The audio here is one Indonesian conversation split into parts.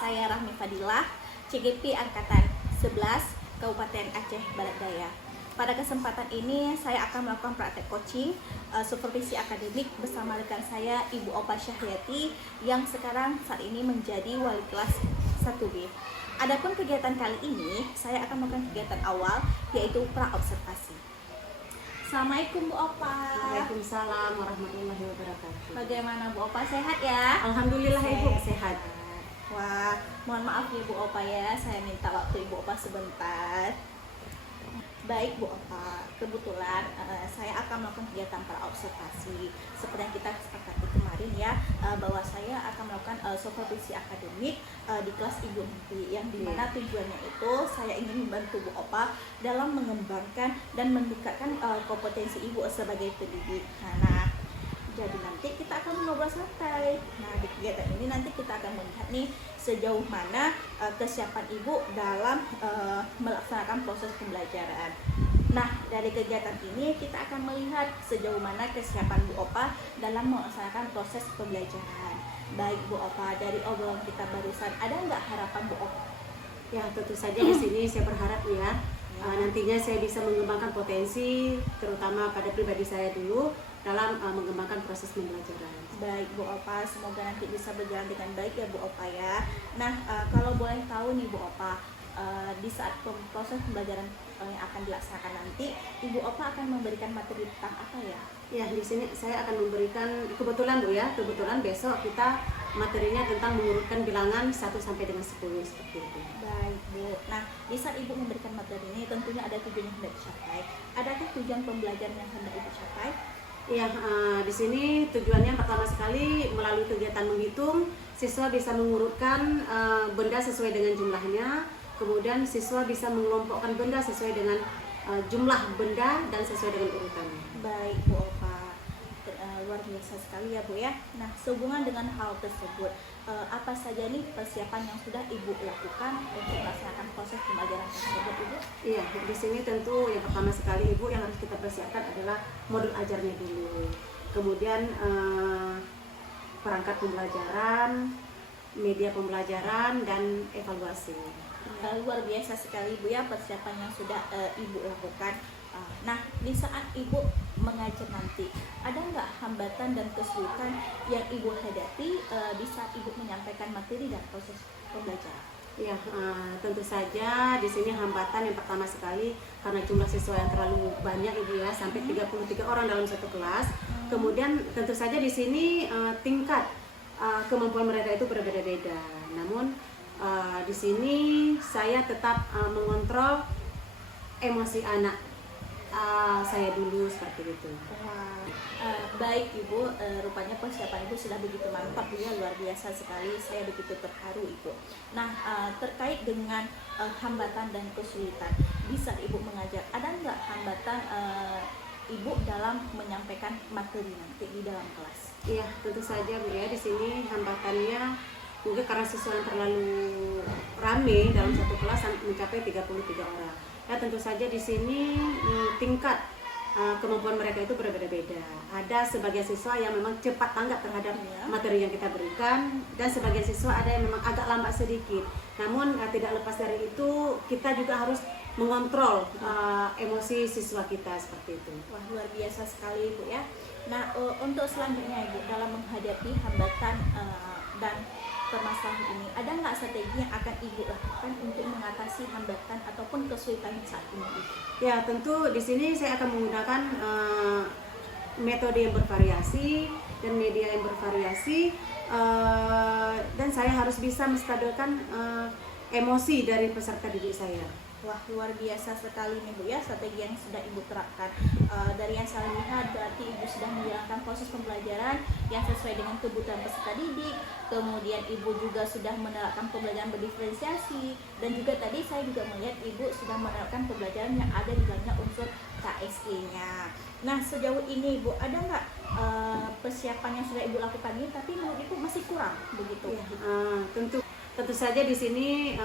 saya Rahmi Fadilah, CGP Angkatan 11, Kabupaten Aceh Barat Daya. Pada kesempatan ini saya akan melakukan praktek coaching supervisi akademik bersama rekan saya Ibu Opa Syahriyati yang sekarang saat ini menjadi wali kelas 1B. Adapun kegiatan kali ini saya akan melakukan kegiatan awal yaitu pra-observasi. Assalamualaikum Bu Opa. Waalaikumsalam warahmatullahi wabarakatuh. Bagaimana Bu Opa, sehat ya? Alhamdulillah Ibu sehat. Wah, mohon maaf ya Bu Opa ya, saya minta waktu Ibu Opa sebentar. Baik Bu Opa, kebetulan saya akan melakukan kegiatan pra-observasi seperti yang kita sepakati kemarin ya, bahwa saya akan melakukan supervisi akademik di kelas Ibu nanti, yang dimana tujuannya itu saya ingin membantu Bu Opa dalam mengembangkan dan meningkatkan kompetensi Ibu sebagai pendidik. Nah, jadi nanti kita akan ngobrol santai. Nah, di kegiatan ini nanti kita akan melihat nih sejauh mana kesiapan Ibu dalam melaksanakan proses pembelajaran. Nah, dari kegiatan ini kita akan melihat sejauh mana kesiapan Bu Opa dalam melaksanakan proses pembelajaran. Baik Bu Opa, dari obrolan kita barusan ada nggak harapan Bu Opa? Ya, tentu saja di sini saya berharap ya, nantinya saya bisa mengembangkan potensi terutama pada pribadi saya dulu dalam mengembangkan proses pembelajaran. Baik Bu Opa, semoga nanti bisa berjalan dengan baik ya Bu Opa ya. Nah, kalau boleh tahu nih Bu Opa, di saat proses pembelajaran yang akan dilaksanakan nanti, Ibu Opa akan memberikan materi tentang apa ya? Ya, di sini saya akan memberikan, kebetulan Bu ya, kebetulan besok kita materinya tentang mengurutkan bilangan 1 sampai dengan 10 seperti itu. Baik Bu. Nah, di saat Ibu memberikan materi ini tentunya ada tujuan yang hendak dicapai. Adakah tujuan pembelajaran yang hendak Ibu capai? Ya, di sini tujuannya pertama sekali melalui kegiatan menghitung, siswa bisa mengurutkan benda sesuai dengan jumlahnya, kemudian siswa bisa mengelompokkan benda sesuai dengan jumlah benda dan sesuai dengan urutannya. Baik Bu Opa, luar biasa sekali ya Bu ya. Nah, sehubungan dengan hal tersebut, apa saja nih persiapan yang sudah Ibu lakukan untuk melaksanakan proses pembelajaran tersebut Ibu? Iya, di sini tentu yang pertama sekali Ibu yang harus kita persiapkan adalah modul ajarnya dulu. Kemudian perangkat pembelajaran, media pembelajaran, dan evaluasi. Luar biasa sekali Bu ya persiapan yang sudah Ibu lakukan. Nah, di saat Ibu mengajar nanti, ada nggak hambatan dan kesulitan yang Ibu hadapi di saat Ibu menyampaikan materi dan proses pembelajaran? Ya, tentu saja di sini hambatan yang pertama sekali karena jumlah siswa yang terlalu banyak Ibu ya, sampai 33 orang dalam satu kelas. Kemudian tentu saja di sini tingkat kemampuan mereka itu berbeda-beda. Namun di sini saya tetap mengontrol emosi anak saya dulu seperti itu. Wah, baik Ibu, rupanya persiapan Ibu sudah begitu mantap ya, luar biasa sekali. Saya begitu terharu Ibu. Nah, terkait dengan hambatan dan kesulitan, bisa Ibu mengajar, ada nggak hambatan Ibu dalam menyampaikan materi nanti di dalam kelas? Iya, tentu saja Bu ya, di sini hambatannya mungkin karena siswa yang terlalu rame dalam satu kelas mencapai 33 orang. Ya, tentu saja di sini tingkat kemampuan mereka itu berbeda-beda. Ada sebagian siswa yang memang cepat tanggap terhadap materi yang kita berikan, dan sebagian siswa ada yang memang agak lambat sedikit. Namun tidak lepas dari itu kita juga harus mengontrol emosi siswa kita seperti itu. Wah, luar biasa sekali Ibu ya. Nah, untuk selanjutnya Ibu dalam menghadapi hambatan dan permasalahan ini, ada nggak strategi yang akan Ibu lakukan untuk mengatasi hambatan ataupun kesulitan saat ini Ibu? Ya, tentu di sini saya akan menggunakan metode yang bervariasi dan media yang bervariasi, dan saya harus bisa menstabilkan emosi dari peserta didik saya. Wah, luar biasa sekali nih Bu ya strategi yang sudah Ibu terapkan. Dari yang saya lihat berarti Ibu sudah menjalankan proses pembelajaran yang sesuai dengan kebutuhan peserta didik. Kemudian Ibu juga sudah menerapkan pembelajaran berdiferensiasi, dan juga tadi saya juga melihat Ibu sudah menerapkan pembelajaran yang ada di dalamnya unsur KSE-nya. Nah, sejauh ini Ibu ada nggak persiapan yang sudah Ibu lakukan ini tapi menurut Ibu masih kurang begitu? Ya, tentu saja di sini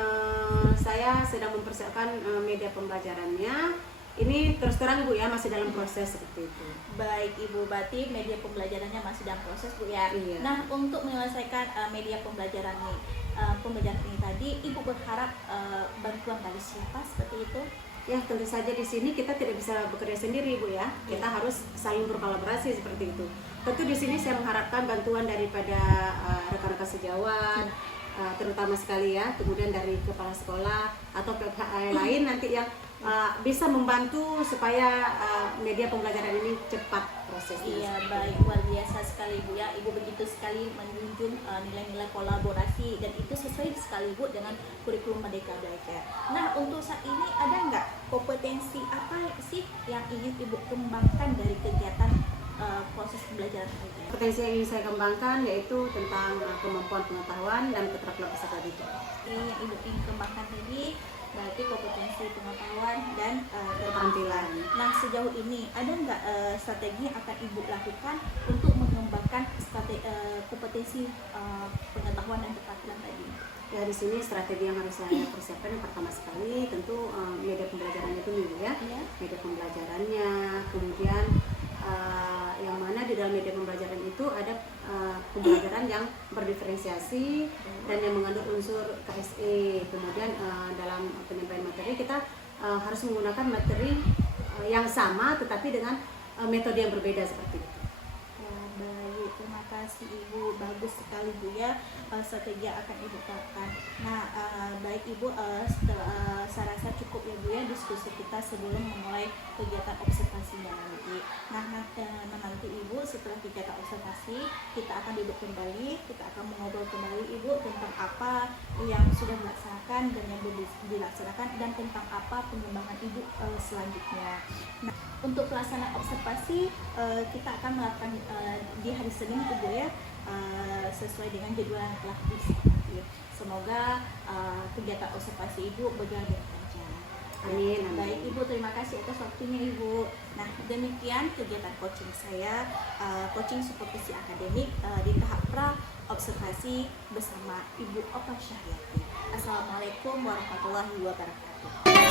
saya sedang mempersiapkan media pembelajarannya. Ini terus terang Bu ya, masih dalam proses seperti itu. Baik Ibu, berarti media pembelajarannya masih dalam proses Bu ya. Iya. Nah, untuk menyelesaikan media pembelajaran nih, pembelajaran ini tadi, Ibu berharap bantuan dari siapa seperti itu? Ya, tentu saja di sini kita tidak bisa bekerja sendiri, Bu ya. Kita harus saling berkolaborasi seperti itu. Tentu di sini saya mengharapkan bantuan daripada rekan-rekan sejawat, terutama sekali ya, kemudian dari kepala sekolah atau pihak lain nanti yang bisa membantu supaya media pembelajaran ini cepat prosesnya. Iya, baik, luar biasa sekali Bu ya. Ibu begitu sekali menjunjung nilai-nilai kolaborasi, dan itu sesuai sekali Bu dengan kurikulum Merdeka Belajar. Nah, untuk saat ini ada nggak kompetensi apa sih yang ingin Ibu kembangkan dari kegiatan proses pembelajaran ini? Potensi yang ingin saya kembangkan yaitu tentang kemampuan pengetahuan dan keterampilan peserta didik. Yang Ibu ingin kembangkan tadi berarti kompetensi pengetahuan dan keterampilan. Nah, sejauh ini ada nggak strategi yang akan Ibu lakukan untuk mengembangkan kompetensi pengetahuan dan keterampilan tadi? Ya, di sini strategi yang harus saya persiapkan yang pertama sekali tentu media pembelajarannya dulu ya. Media pembelajarannya, kemudian yang mana di dalam media pembelajaran itu ada pembelajaran yang berdiferensiasi dan yang mengandung unsur KSE. Kemudian dalam penyampaian materi kita harus menggunakan materi yang sama tetapi dengan metode yang berbeda seperti itu. Baik, terima kasih Ibu, bagus sekali Bu ya strategi yang akan Ibu terapkan. Nah, baik Ibu, saya rasa cukup ya Bu ya diskusi kita sebelum memulai kegiatan observasinya nanti. Nah, nanti Ibu setelah kegiatan observasi kita akan duduk kembali, kita akan mengobrol kembali Ibu tentang apa yang sudah dilaksanakan dan yang belum dilaksanakan, dan tentang apa pengembangan Ibu selanjutnya. Nah, untuk pelaksanaan observasi kita akan melakukan di hari Senin Ibu ya, sesuai dengan jadwal yang telah disepakati. Semoga kegiatan observasi Ibu berjalan dengan lancar. Amin, amin. Baik Ibu, terima kasih atas waktunya Ibu. Nah, demikian kegiatan coaching saya, coaching supervisi akademik di tahap pra observasi bersama Ibu Opa Syahyati. Assalamualaikum warahmatullahi wabarakatuh.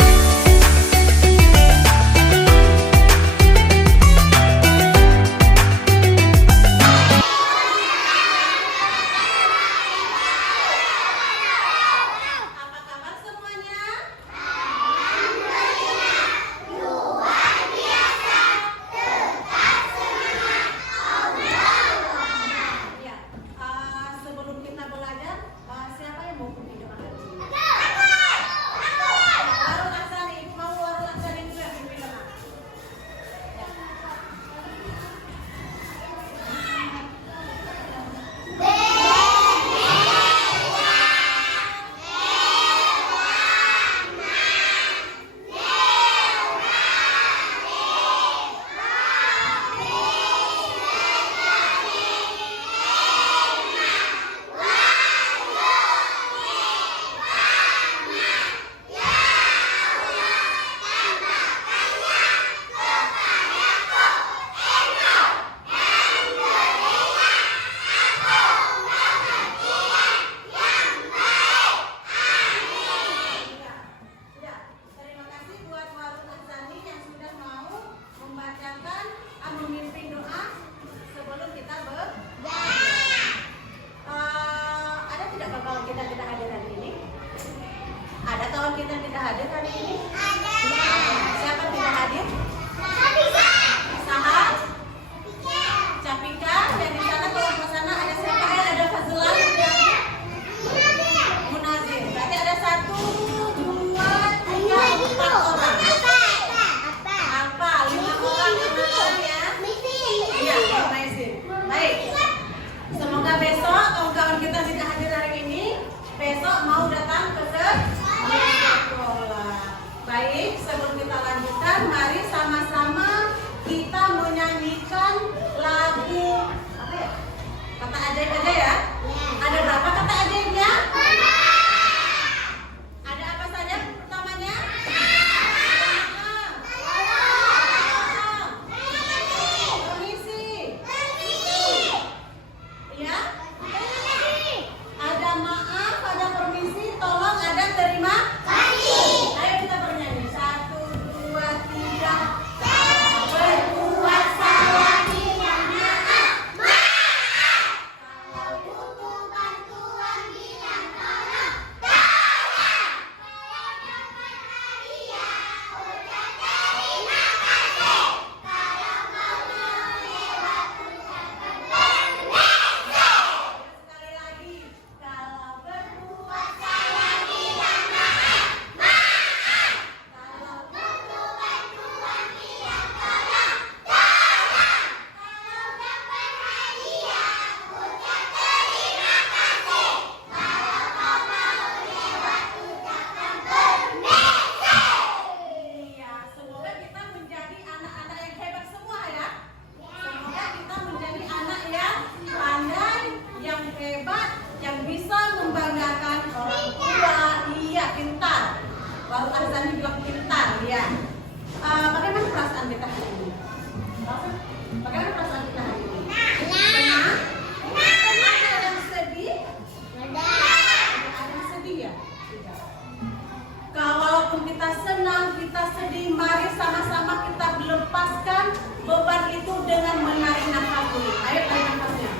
Walaupun kita senang, kita sedih, mari sama-sama kita lepaskan beban itu dengan menarik nafas dulu. Ayo tarik nafasnya.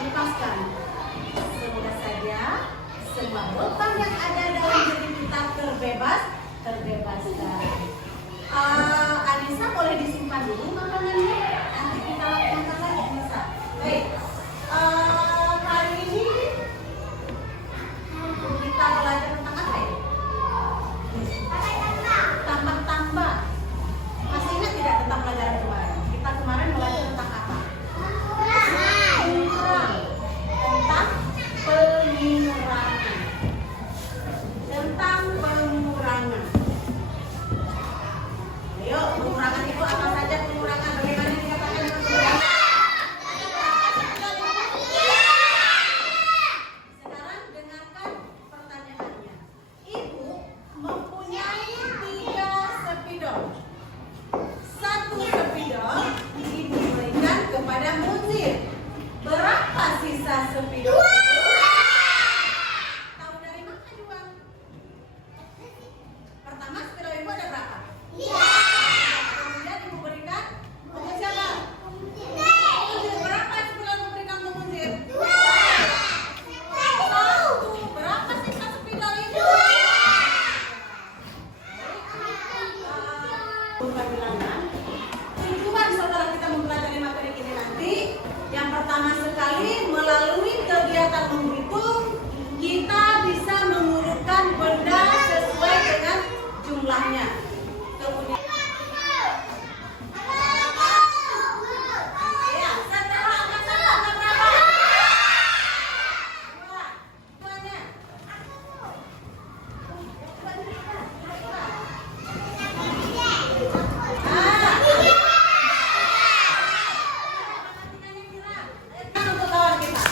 Lepaskan. Semoga saja semua beban yang ada dalam diri kita terbebaskan. Anissa boleh disimpan dulu makanannya. Nanti kita lakukan lagi Anissa. Baik. Hari ini kita belajar tentang apa ya? Tambah-tambah. Masih ingat tidak tentang pelajaran kemarin? Kita kemarin belajar tentang apa? Tentang pengurangan. Tentang pengurangan. Ayo, pengurangan itu apa saja pengurangan? Bagaimana dikatakan dengan pengurangan? Sekarang dengarkan pertanyaannya. Ibu mempunyai 3 spidol. 1 spidol ibu berikan kepada Munzir. Berapa sisa spidol? Tahu dari mana Juan? Pertama spidol ibu ada berapa? Kemudian ibu berikan untuk siapa? Munzir. Berapa spidol ibu berikan untuk Munzir? 1. Berapa sisa spidol ibu? Bukan bilangan. Tujuan setelah kita mempelajari materi ini nanti, yang pertama sekali melalui kegiatan menghitung, kita bisa mengurutkan benda sesuai dengan jumlahnya. Kemudian ya, setelah angka satu angka berapa? 2. Duanya. Untuk kawan kita.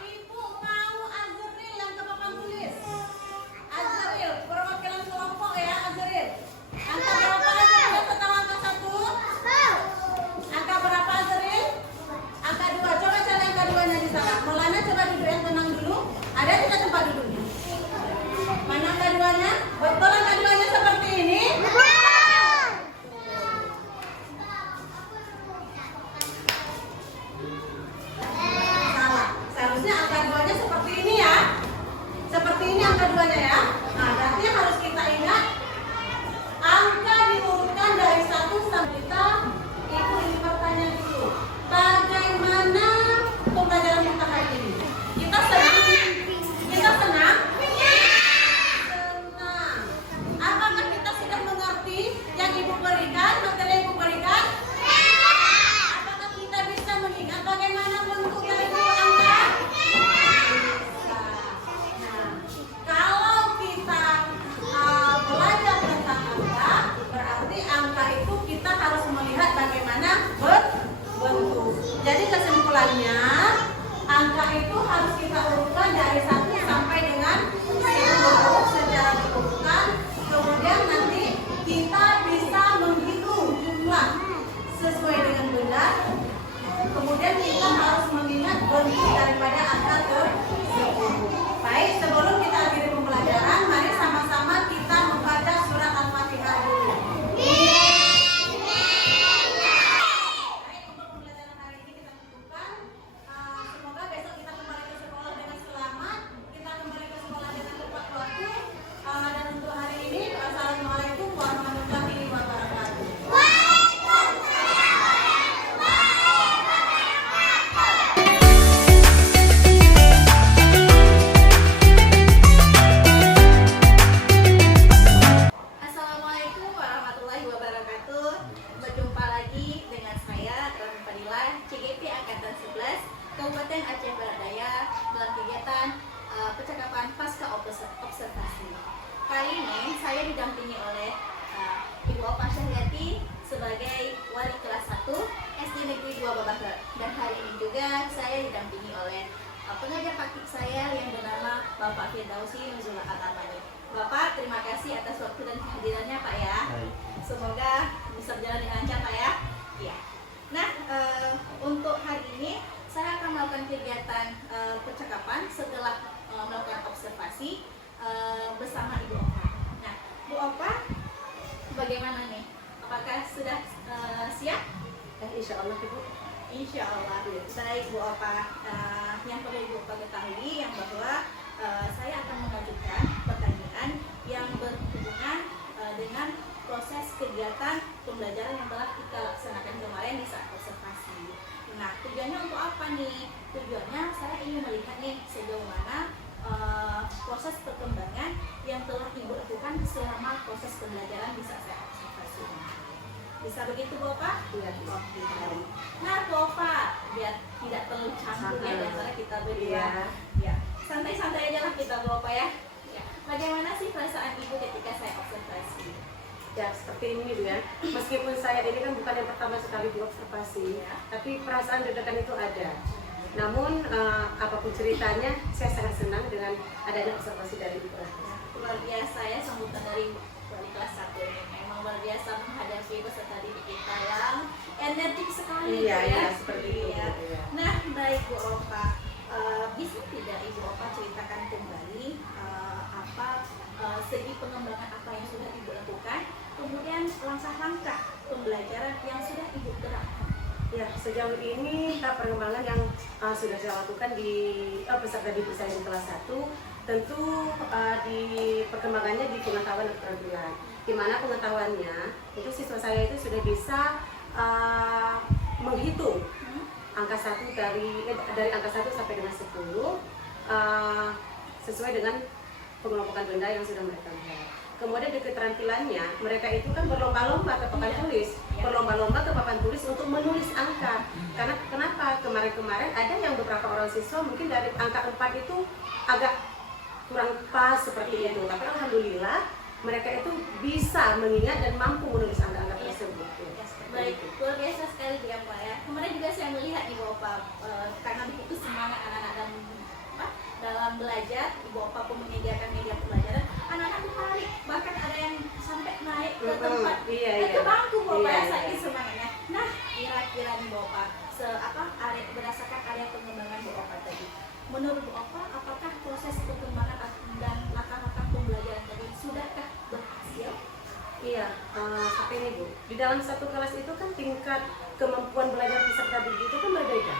Ibu mau Azril yang ke papan tulis. Azril, perwakilan kelompok ya Azril. Angka berapa Azril setelah angka 1? Angka berapa Azril? Angka 2. Coba cari angka 2-nya di sana. Maulana coba duduk yang tenang dulu. Ada tidak tempat duduknya? Mana angka 2-nya? Betul angka 2-nya seperti ini? Salah. Seharusnya angka 2-nya seperti ini ya. Seperti ini angka 2-nya ya. Nah, berarti harus kita ingat angka diurutkan dari 1 sampai kita. Ibu ini pertanyaan dulu. Bagaimana pembelajaran kita hari ini? Kita senang? Kita senang? Senang. Apakah kita sudah mengerti yang ibu berikan, materi yang ibu berikan? Apakah kita bisa mengingat bagaimana bentuk dari dua angka? Bisa. Nah, kalau kita belajar tentang angka, berarti angka itu kita harus melihat bagaimana bentuk. Jadi kesimpulannya, angka itu harus kita urutkan dari 1 sampai dengan 10 secara diurutkan. Kemudian nanti kita bisa menghitung jumlah sesuai dengan benar. Kemudian kita harus mengingat bentuk daripada angka tersebut. Baik, sebelum kita akhiri pembelajaran, mari sama-sama kita membaca surat Al-Fatihah dulu. Baik, untuk pembelajaran hari ini kita cukupkan. Semoga besok kita kembali ke sekolah dengan selamat. Kita kembali ke sekolah dengan tepat waktu. Dan untuk hari ini, Assalamualaikum warahmatullahi wabarakatuh. Assalamualaikum warahmatullahi wabarakatuh. Berjumpa lagi dengan saya Rami Fadilah, CGP Angkatan 11 Kabupaten Aceh Barat Daya dalam kegiatan percakapan pasca observasi. Kali ini saya didampingi oleh Ibu Opa Syahriati sebagai wali kelas 1 SD Negeri 2 Babakar. Dan hari ini juga saya didampingi oleh pengajar praktik saya yang bernama Bapak Firdausi Nuzullah Al-Amani. Bapak, terima kasih atas waktu dan kehadirannya Pak ya. Semoga bisa berjalan dengan lancar siap? Insya Allah Ibu. Insya Allah. Baik Bu Opa, yang perlu Bu Opa ketahui yang bahwa saya akan mengajukan pertanyaan yang berhubungan dengan proses kegiatan pembelajaran yang telah kita laksanakan kemarin di saat observasi. Nah, tujuannya untuk apa nih? Tujuannya saya ingin melihat nih sejauh mana proses perkembangan yang telah Ibu lakukan selama proses pembelajaran di saat saya observasi. Bisa begitu Bu Opa? Iya. Oke, baik. Nah Bu Opa, biar tidak terlalu canggung ya antara kita berdua. Ya, santai-santai aja lah kita Bu Opa ya. Ya. Bagaimana sih perasaan Ibu ketika saya observasi? Ya seperti ini Bu ya. Meskipun saya ini kan bukan yang pertama sekali diobservasi, tapi perasaan deg-degan itu ada. Namun apapun ceritanya, saya sangat senang dengan adanya observasi dari Ibu. Luar biasa ya sambutan dari wali kelas 1 ini. Memang luar biasa menghadapi peserta didik kita yang energi sekali. Iya, ya. iya seperti itu. Iya. Ya. Nah, baik Bu Opa, bisa tidak Ibu Opa ceritakan kembali apa segi pengembangan apa yang sudah Ibu lakukan, kemudian langkah-langkah pembelajaran yang sudah Ibu terapkan? Ya, sejauh ini tahap perkembangan yang sudah saya lakukan di peserta didik saya di kelas 1, tentu di perkembangannya di pengetahuan dan keterampilan. Di mana pengetahuannya itu siswa saya itu sudah bisa menghitung angka 1 dari angka 1 sampai dengan 10 sesuai dengan pengelompokan benda yang sudah mereka lihat. Kemudian di keterampilannya, mereka itu kan berlomba-lomba ke papan tulis, berlomba-lomba ke papan tulis untuk menulis angka. Karena kenapa? Kemarin-kemarin ada yang beberapa orang siswa mungkin dari angka 4 itu agak kurang pas seperti itu. Tapi alhamdulillah mereka itu bisa mengingat dan mampu menulis angka-angka tersebut. Baik, luar biasa sekali ya Pak ya. Kemarin juga saya melihat Ibu Opa karena begitu semangat anak-anak dalam belajar, Ibu Opa pun menyediakan media pembelajaran. Anak-anak tertarik, bahkan ada yang sampai naik ke tempat ke bangku Bu Opa ya, saking semangatnya. Nah, kira-kira nih Bu Opa, berdasarkan area pengembangan Bu Opa tadi, menurut Bu Opa, apakah proses perkembangan dan langkah-langkah pembelajaran tadi sudahkah berhasil? Iya, seperti ini Bu. Di dalam satu kelas itu kan tingkat kemampuan belajar peserta didik itu kan berbeda.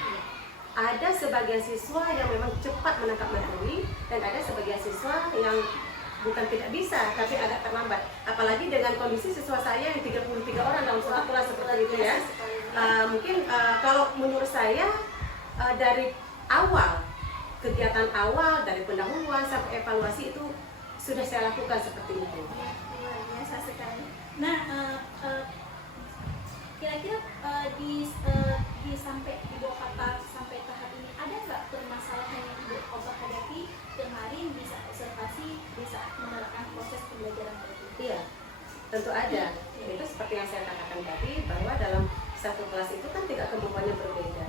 Ada sebagian siswa yang memang cepat menangkap materi dan ada sebagian siswa yang bukan tidak bisa tapi agak terlambat. Apalagi dengan kondisi siswa saya yang 33 orang dalam satu kelas seperti itu ya. Mungkin kalau menurut saya dari awal, kegiatan awal dari pendahuluan sampai evaluasi itu sudah saya lakukan seperti itu. Luar biasa sekali. Nah, kira-kira di sampai Ibu Opa sampai tahap ini ada nggak permasalahan yang Ibu Opa hadapi kemarin bisa observasi bisa menerapkan proses pembelajaran tadi? Iya, tentu ada. Itu seperti yang saya katakan tadi bahwa dalam satu kelas itu kan tingkat kemampuannya berbeda.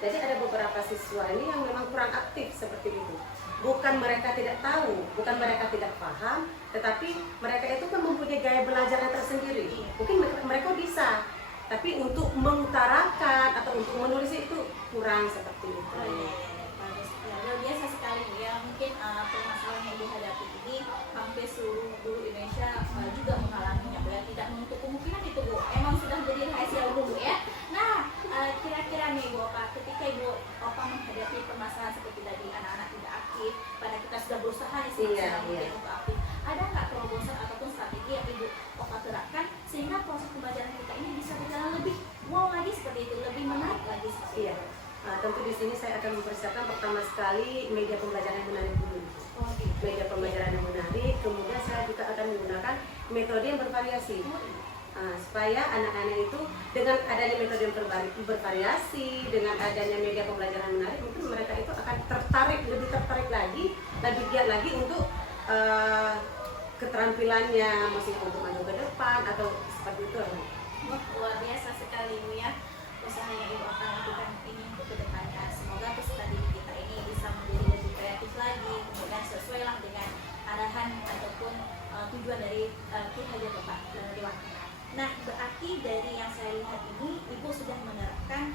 Jadi ada beberapa siswa ini yang memang kurang aktif seperti itu. Bukan mereka tidak tahu, bukan mereka tidak paham, tetapi mereka itu kan mempunyai gaya belajar yang tersendiri. Mungkin mereka bisa, tapi untuk mengutarakan atau untuk menulis itu kurang seperti itu. Bagus. Ya, luar biasa sekali ya. Mungkin permasalahan yang dihadapi ini hampir seluruh guru Indonesia juga mengalaminya. Ya, tidak menutup kemungkinan itu Bu. Emang sudah jadi rahasia umum ya. Nah, kira-kira nih Bu Opa, ketika Ibu Opa menghadapi permasalahan seperti tadi anak-anak tidak aktif, pada kita sudah berusaha nih semaksimal mungkin untuk aktif. Ada nggak terobosan ataupun strategi yang Ibu Opa terapkan sehingga proses pembelajaran kita ini bisa berjalan lebih wow lagi seperti itu, lebih menarik lagi seperti itu? Tentu di sini saya akan mempersiapkan pertama sekali media pembelajaran yang menarik dulu. Media pembelajaran yang menarik, kemudian saya juga akan menggunakan metode yang bervariasi. Supaya anak-anak itu dengan adanya metode yang bervariasi, dengan adanya media pembelajaran menarik, mungkin mereka itu akan lebih tertarik lagi, lebih giat lagi untuk keterampilannya, masih untuk maju ke depan atau seperti itu. Wah, luar biasa sekali Bu ya, usaha yang Ibu akan lakukan ini untuk kedepannya. Semoga peserta didik kita ini bisa menjadi lebih kreatif lagi, kemudian sesuai lah dengan arahan ataupun tujuan dari Ki Hajar Bapak Dewan. Nah, berarti dari yang saya lihat ini, Ibu sudah menerapkan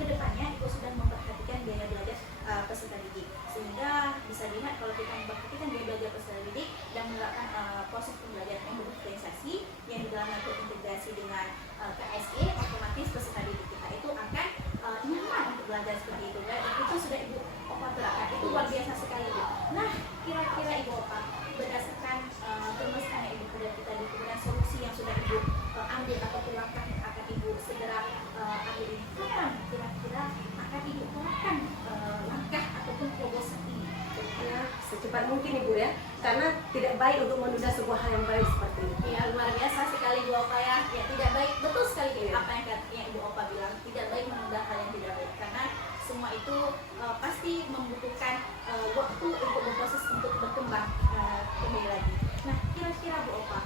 kedepannya, Ibu sudah memperhatikan gaya belajar peserta didik, sehingga bisa dilihat kalau kita memperhatikan gaya belajar peserta didik dan menerapkan proses pembelajaran yang berdiferensiasi yang di dalamnya terintegrasi dengan KSE, otomatis langkah yang akan Ibu segera akhiri? Kapan kira-kira akan Ibu terapkan langkah ataupun terobosan ini? Ya, secepat mungkin Ibu ya, karena tidak baik untuk menunda sebuah hal yang baik seperti ini. Ya, luar biasa sekali Bu Opa ya. Ya, tidak baik, betul sekali Iya. apa yang Ibu Opa bilang. Tidak baik menunda hal yang tidak baik, karena semua itu pasti membutuhkan waktu untuk berproses untuk berkembang kembali lagi. Nah, kira-kira Bu Opa,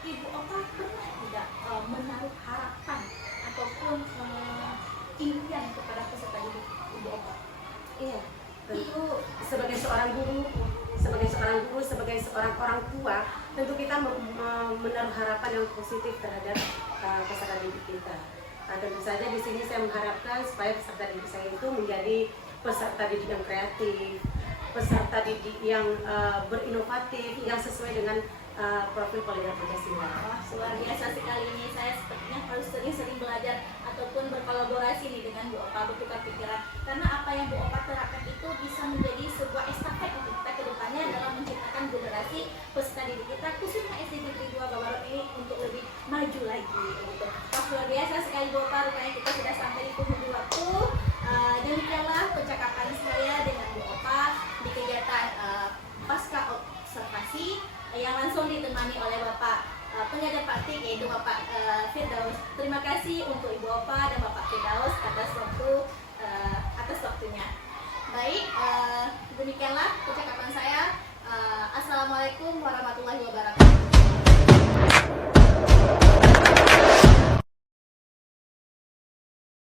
Ibu Opa pernah tidak menaruh harapan ataupun impian kepada peserta didik Ibu Opa? Iya, tentu sebagai seorang guru, sebagai seorang orang tua, tentu kita menaruh harapan yang positif terhadap peserta didik kita. Tentu saja di sini saya mengharapkan supaya peserta didik saya itu menjadi peserta didik yang kreatif, peserta didik yang berinovatif, yang sesuai dengan profil Kolega Pancasila. Wah, luar biasa sekali ini. Saya sepertinya harus sering-sering belajar ataupun berkolaborasi nih dengan Bu Opa, bertukar pikiran. Karena apa yang Bu Opa terapkan itu bisa menjadi sebuah estafet untuk kita ke depannya dalam menciptakan generasi peserta didik kita, khususnya SD Negeri 2 Babaron ini untuk lebih maju lagi. Gitu. Wah, luar biasa sekali Bu Opa, rupanya kita sudah sampai di penghujung waktu. Demikianlah percakapan saya dengan Bu Opa di kegiatan pasca observasi yang langsung ditemani oleh Bapak pengajar praktik, yaitu Bapak Firdaus. Terima kasih untuk Ibu Opa dan Bapak Firdaus atas waktunya. Baik, demikianlah percakapan saya. Assalamualaikum warahmatullahi wabarakatuh.